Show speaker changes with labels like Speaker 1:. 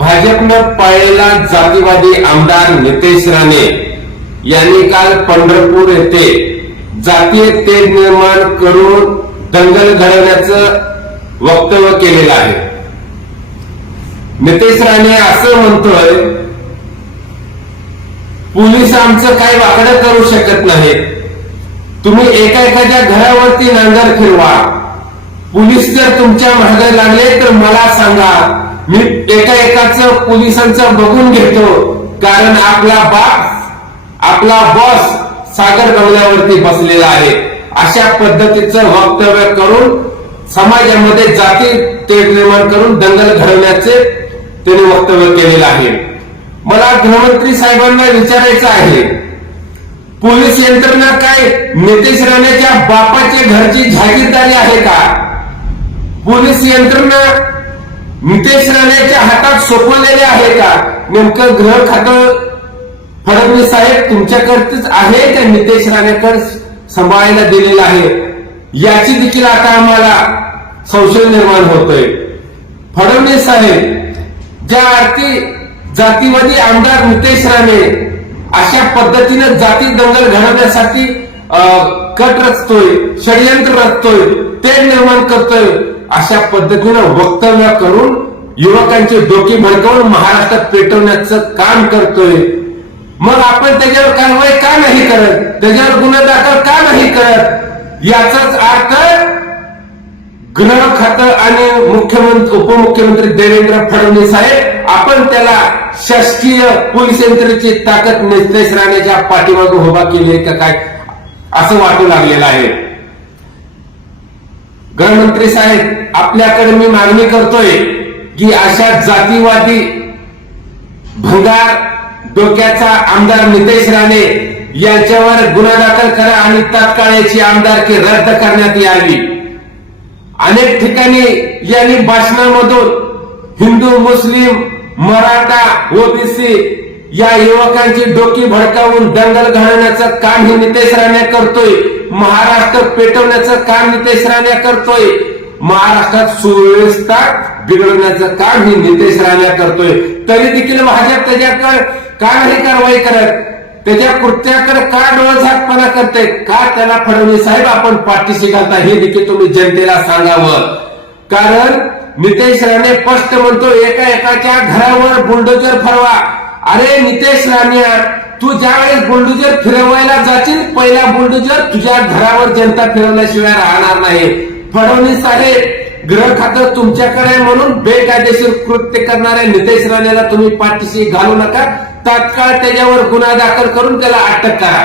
Speaker 1: भाजपनं पाळलेला जातीवादी आमदार नितेश राणे यांनी काल पंढरपूर येथे जातीय तेज निर्माण करून दंगल घडवण्याचं वक्तव्य केलेलं आहे. नितेश राणे असं म्हणतोय पोलीस आमचं काय वाकडं करू शकत नाही तुम्ही एका एखाद्या घरावरती नांगर फिरवा. पोलीस जर तुमच्या मागे लागले तर मला सांगा. मी एका एकाच पोलिसांचं बघून घेतो. कारण आपला बाप आपला बॉस सागर बंगल्यावरती बसलेला आहे. अशा पद्धतीचं वक्तव्य करून समाजामध्ये जाती ते निर्माण करून दंगल घडवण्याचे त्यांनी वक्तव्य केलेलं आहे. मला गृहमंत्री साहेबांना विचारायचं आहे पोलीस यंत्रणा काय नितेश राणेच्या बापाची घरची जागीरदारी आहे का? पोलीस यंत्रणा नितेश राणेच्या हातात सोपवलेले आहे का? नेमकं गृह खातं फडणवीस साहेब तुमच्याकडच आहे का नितेश राणेकर सांभाळायला दिलेलं आहे? याची देखील आता आम्हाला संशय निर्माण होतोय. फडणवीस साहेब ज्या आरती जातीवादी आमदार नितेश राणे अशा पद्धतीनं जाती दंगल घडवण्यासाठी अं, कट रचतोय षडयंत्र रचतोय ते निर्माण करतोय. अशा पद्धतीनं वक्तव्य करून युवकांचे डोके भडकवून महाराष्ट्रात पेटवण्याचं काम करतोय. मग आपण त्याच्यावर कारवाई का नाही करत? त्याच्यावर गुन्हा दाखल का नाही करत? याचाच अर्थ गृह खातं आणि मुख्यमंत्री उपमुख्यमंत्री देवेंद्र फडणवीस साहेब आपण त्याला शासकीय पोलीस यंत्रणेची ताकद नितेश राणेच्या पाठीमागून उभा केली का काय? असं वाटू लागलेलं आहे. गृहमंत्री साहेब आपल्याकडे मी मागणी करतोय की अशा जातीवादी भंगार डोक्याचा आमदार नितेश राणे यांच्यावर गुन्हा दाखल करा आणि तात्काळ याची आमदारकी रद्द करण्यात यावी. अनेक ठिकाणी यांनी भाषणामधून हिंदू मुस्लिम मराठा ओबीसी या युवकांची डोकी भडकावून दंगल घालण्याचं काम हे नितेश राणे करतोय. महाराष्ट्र पेटवण्याचं काम नितेश राणे करतोय. महाराष्ट्रात सुव्यवस्था बिघडवण्याचं काम हे नितेश राणे करतोय. तरी देखील भाजप त्याच्याकडे का नाही कारवाई करत? त्याच्या कृत्याकडे का डोळझाकपणा करते का त्याला फडणवीस साहेब आपण पाठीशी घालता? हे देखील तुम्ही जनतेला सांगावं. कारण नितेश राणे स्पष्ट म्हणतो एका एकाच्या घरावर बुलडोजर फरवा अरे नितेश राणे तू ज्यावेळेस बुलडोजर फिरवायला जाशील पहिला बुलडोजर तुझ्या घरावर जनता फिरवल्याशिवाय राहणार नाही. फडणवीस आले गृह खातं तुमच्याकडे म्हणून बेकायदेशीर कृत्य करणाऱ्या नितेश राणेला तुम्ही पाठीशी घालू नका. तात्काळ त्याच्यावर गुन्हा दाखल करून त्याला अटक करा.